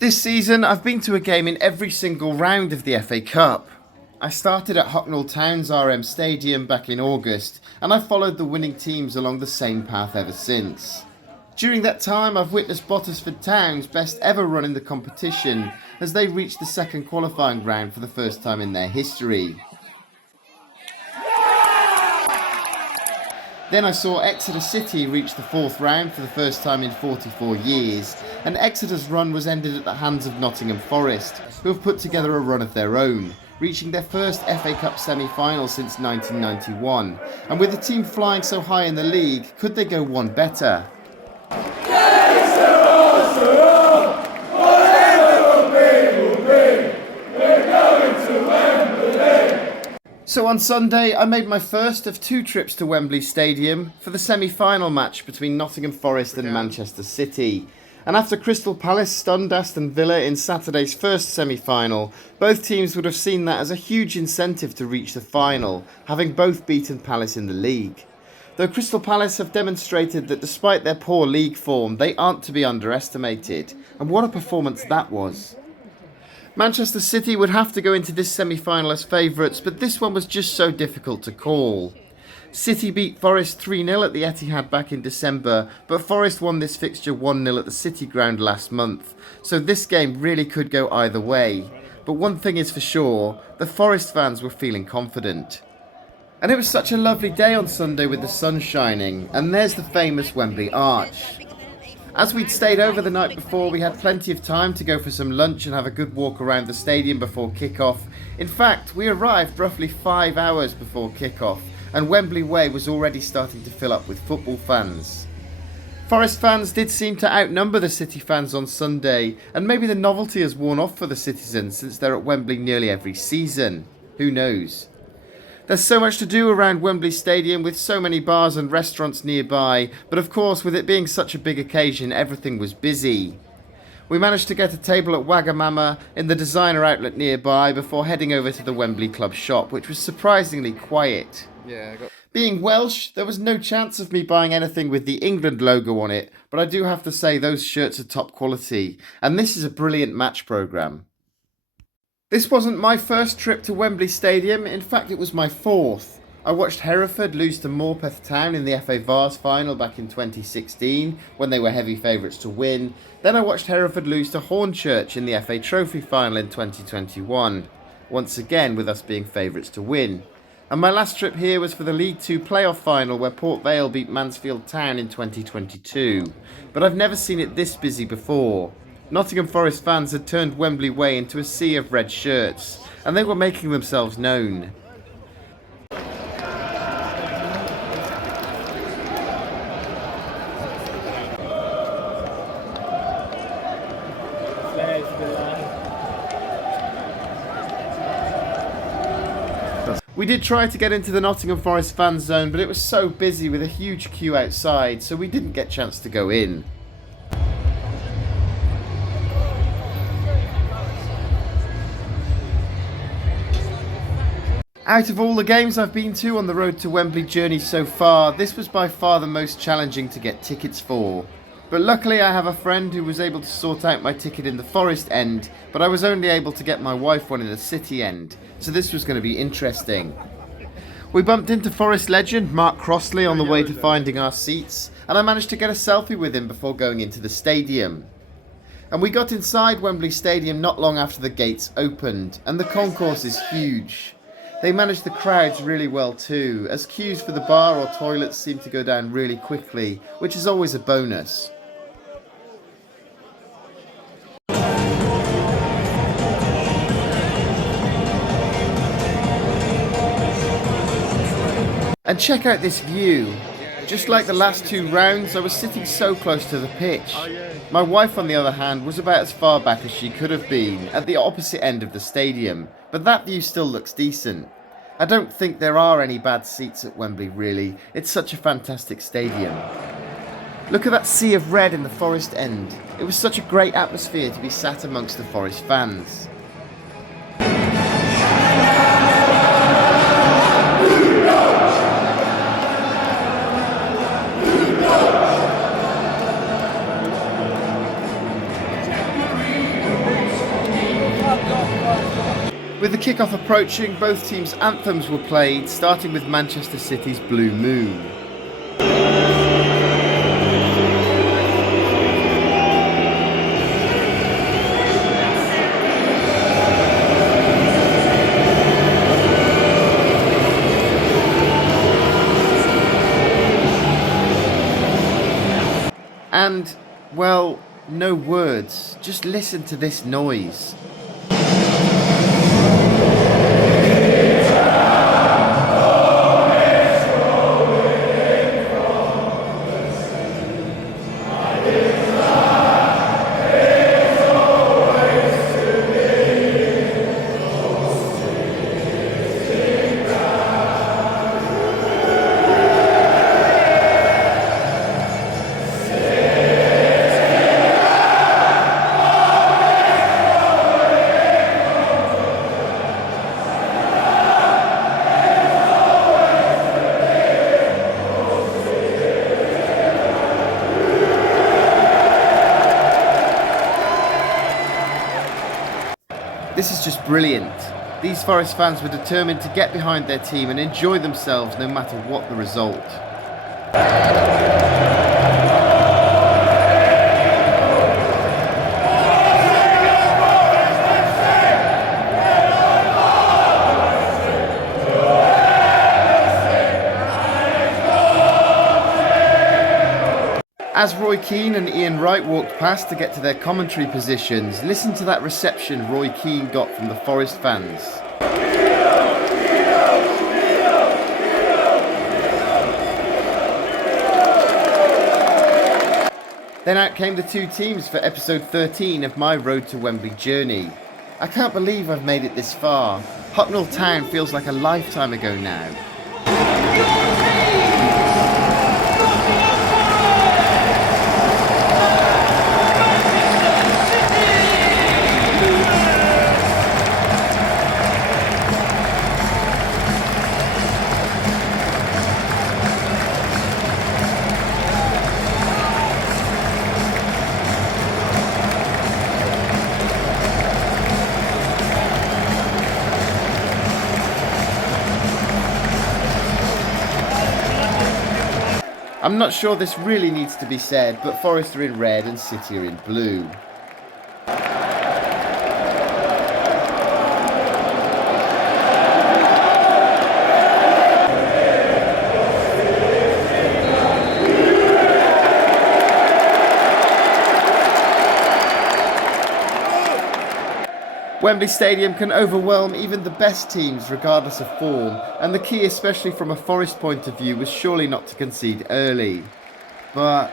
This season, I've been to a game in every single round of the FA Cup. I started at Hucknall Town's RM Stadium back in August, and I've followed the winning teams along the same path ever since. During that time, I've witnessed Bottisford Town's best ever run in the competition as they reached the second qualifying round for the first time in their history. Then I saw Exeter City reach the fourth round for the first time in 44 years, and Exeter's run was ended at the hands of Nottingham Forest, who have put together a run of their own, reaching their first FA Cup semi-final since 1991. And with the team flying so high in the league, could they go one better? So on Sunday, I made my first of two trips to Wembley Stadium for the semi-final match between Nottingham Forest and Manchester City. And after Crystal Palace stunned Aston Villa in Saturday's first semi-final, both teams would have seen that as a huge incentive to reach the final, having both beaten Palace in the league. Though Crystal Palace have demonstrated that despite their poor league form, they aren't to be underestimated. And what a performance that was. Manchester City would have to go into this semi-final as favourites, but this one was just so difficult to call. City beat Forest 3-0 at the Etihad back in December, but Forest won this fixture 1-0 at the City ground last month, so this game really could go either way. But one thing is for sure, the Forest fans were feeling confident. And it was such a lovely day on Sunday with the sun shining, and there's the famous Wembley Arch. As we'd stayed over the night before, we had plenty of time to go for some lunch and have a good walk around the stadium before kick-off. In fact, we arrived roughly 5 hours before kick-off, and Wembley Way was already starting to fill up with football fans. Forest fans did seem to outnumber the City fans on Sunday, and maybe the novelty has worn off for the citizens since they're at Wembley nearly every season. Who knows? There's so much to do around Wembley Stadium with so many bars and restaurants nearby, but of course with it being such a big occasion, everything was busy. We managed to get a table at Wagamama in the designer outlet nearby before heading over to the Wembley Club shop, which was surprisingly quiet. Being Welsh, there was no chance of me buying anything with the England logo on it, but I do have to say those shirts are top quality, and this is a brilliant match programme. This wasn't my first trip to Wembley Stadium, in fact it was my fourth. I watched Hereford lose to Morpeth Town in the FA Vase final back in 2016, when they were heavy favourites to win. Then I watched Hereford lose to Hornchurch in the FA Trophy final in 2021, once again with us being favourites to win. And my last trip here was for the League Two playoff final where Port Vale beat Mansfield Town in 2022. But I've never seen it this busy before. Nottingham Forest fans had turned Wembley Way into a sea of red shirts, and they were making themselves known. We did try to get into the Nottingham Forest fan zone, but it was so busy with a huge queue outside, so we didn't get a chance to go in. Out of all the games I've been to on the road to Wembley journey so far, this was by far the most challenging to get tickets for. But luckily I have a friend who was able to sort out my ticket in the Forest end, but I was only able to get my wife one in the City end, so this was going to be interesting. We bumped into Forest legend Mark Crossley on the way to finding our seats, and I managed to get a selfie with him before going into the stadium. And we got inside Wembley Stadium not long after the gates opened, and the concourse is huge. They managed the crowds really well too, as queues for the bar or toilets seem to go down really quickly, which is always a bonus. And check out this view. Just like the last two rounds, I was sitting so close to the pitch. My wife, on the other hand, was about as far back as she could have been, at the opposite end of the stadium, but that view still looks decent. I don't think there are any bad seats at Wembley really, it's such a fantastic stadium. Look at that sea of red in the Forest end. It was such a great atmosphere to be sat amongst the Forest fans. With the kick-off approaching, both teams' anthems were played, starting with Manchester City's Blue Moon. And, well, no words, just listen to this noise. This is just brilliant. These Forest fans were determined to get behind their team and enjoy themselves no matter what the result. As Roy Keane and Ian Wright walked past to get to their commentary positions, listen to that reception Roy Keane got from the Forest fans. Then out came the two teams for episode 13 of my Road to Wembley journey. I can't believe I've made it this far. Hucknall Town feels like a lifetime ago now. I'm not sure this really needs to be said, but Forest are in red and City are in blue. Wembley Stadium can overwhelm even the best teams regardless of form, and the key, especially from a Forest point of view, was surely not to concede early. But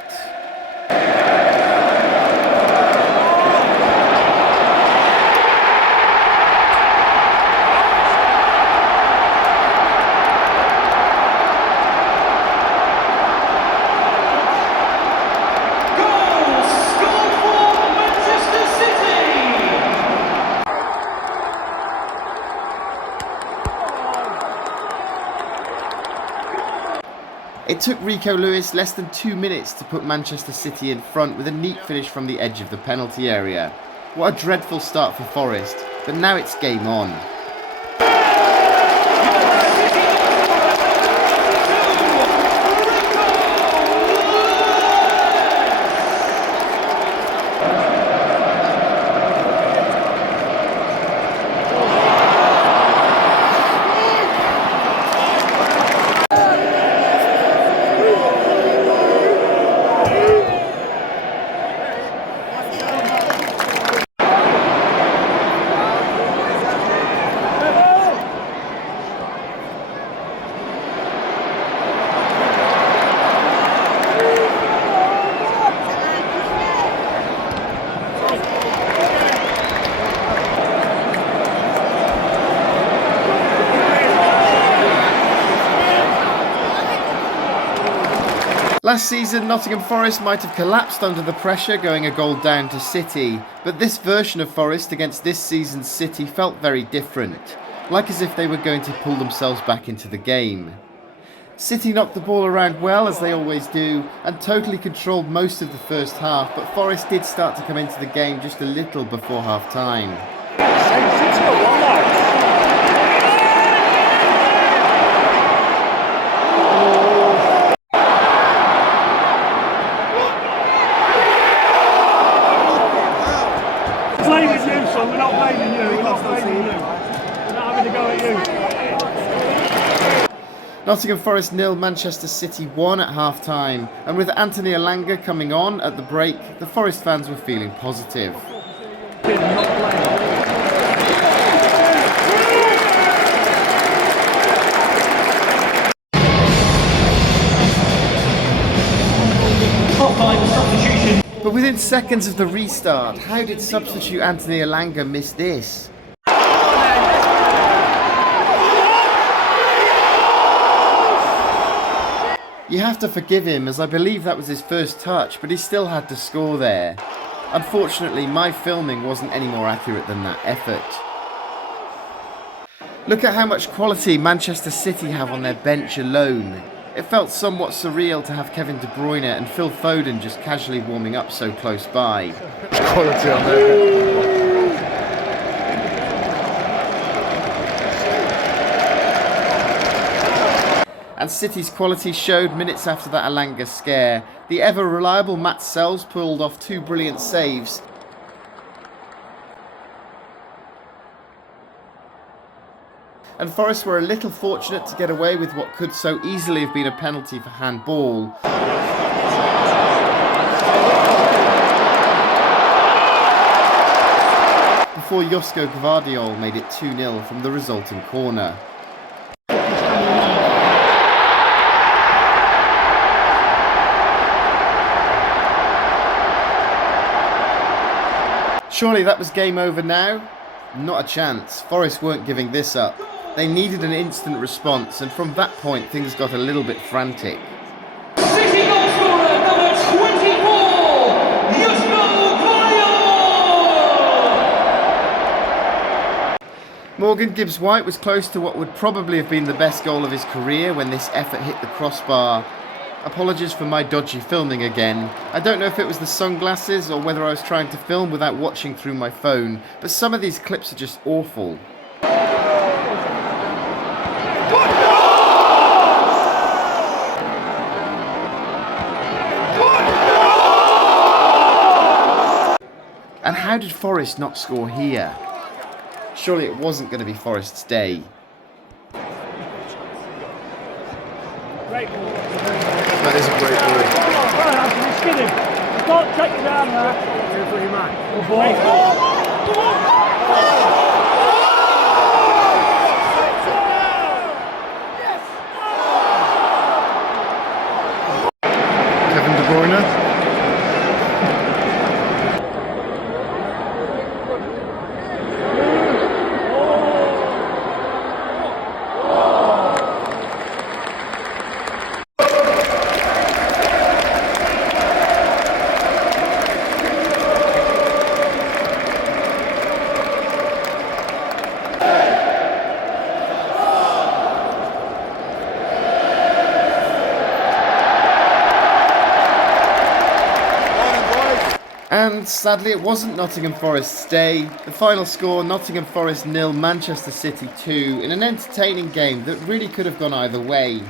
it took Rico Lewis less than 2 minutes to put Manchester City in front with a neat finish from the edge of the penalty area. What a dreadful start for Forest, but now it's game on. Last season, Nottingham Forest might have collapsed under the pressure going a goal down to City, but this version of Forest against this season's City felt very different, like as if they were going to pull themselves back into the game. City knocked the ball around well, as they always do, and totally controlled most of the first half, but Forest did start to come into the game just a little before half-time. Sensitive, one lads. Blaming you, son. We're not blaming you. We're not blaming you. We're not having to go at you. Nottingham Forest 0, Manchester City 1 at half-time, and with Anthony Elanga coming on at the break, the Forest fans were feeling positive. But within seconds of the restart, how did substitute Anthony Elanga miss this? You have to forgive him, as I believe that was his first touch, but he still had to score there. Unfortunately, my filming wasn't any more accurate than that effort. Look at how much quality Manchester City have on their bench alone. It felt somewhat surreal to have Kevin De Bruyne and Phil Foden just casually warming up so close by. Quality on there. And City's quality showed minutes after that Elanga scare. The ever-reliable Matt Sells pulled off 2 brilliant saves. And Forest were a little fortunate to get away with what could so easily have been a penalty for handball. Before Josko Gvardiol made it 2-0 from the resulting corner. Surely that was game over now? Not a chance. Forest weren't giving this up. They needed an instant response, and from that point things got a little bit frantic. City goal scorer number 24, Josko Gvardiol! Morgan Gibbs-White was close to what would probably have been the best goal of his career when this effort hit the crossbar. Apologies for my dodgy filming again. I don't know if it was the sunglasses or whether I was trying to film without watching through my phone, but some of these clips are just awful. And how did Forest not score here? Surely it wasn't going to be Forest's day. Great ball. That is a great ball. Well, Anthony, skid him. Don't take you down there. Careful, your man. Good ball. Kevin De Bruyne. And sadly it wasn't Nottingham Forest's day. The final score, Nottingham Forest 0, Manchester City 2, in an entertaining game that really could have gone either way.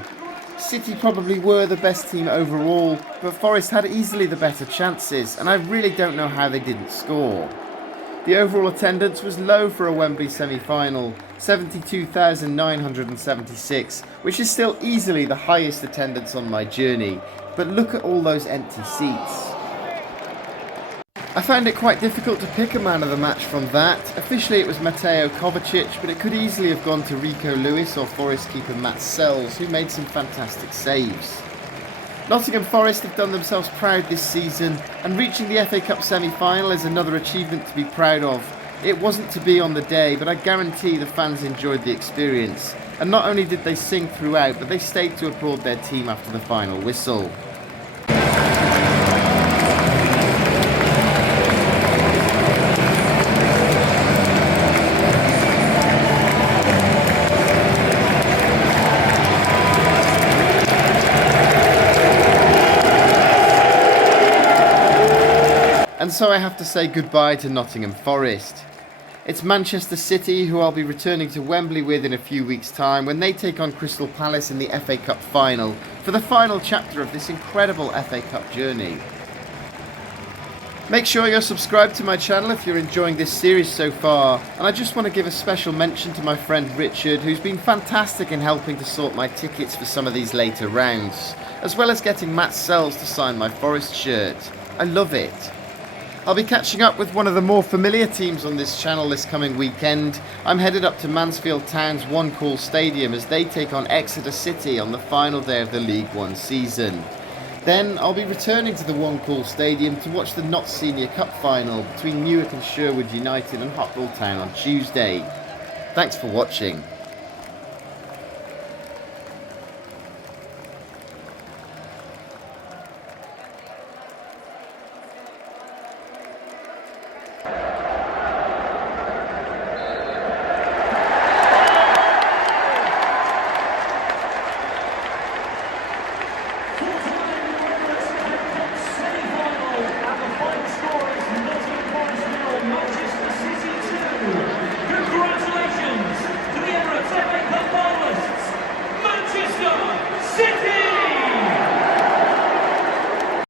City probably were the best team overall, but Forest had easily the better chances, and I really don't know how they didn't score. The overall attendance was low for a Wembley semi-final, 72,976, which is still easily the highest attendance on my journey, but look at all those empty seats. I found it quite difficult to pick a man of the match from that. Officially it was Mateo Kovacic, but it could easily have gone to Rico Lewis or Forest keeper Matt Sells, who made some fantastic saves. Nottingham Forest have done themselves proud this season, and reaching the FA Cup semi-final is another achievement to be proud of. It wasn't to be on the day, but I guarantee the fans enjoyed the experience. And not only did they sing throughout, but they stayed to applaud their team after the final whistle. And so I have to say goodbye to Nottingham Forest. It's Manchester City who I'll be returning to Wembley with in a few weeks' time when they take on Crystal Palace in the FA Cup final for the final chapter of this incredible FA Cup journey. Make sure you're subscribed to my channel if you're enjoying this series so far, and I just want to give a special mention to my friend Richard, who's been fantastic in helping to sort my tickets for some of these later rounds, as well as getting Matt Sells to sign my Forest shirt. I love it. I'll be catching up with one of the more familiar teams on this channel this coming weekend. I'm headed up to Mansfield Town's One Call Stadium as they take on Exeter City on the final day of the League One season. Then I'll be returning to the One Call Stadium to watch the Notts Senior Cup final between Newark and Sherwood United and Hartlepool Town on Tuesday. Thanks for watching.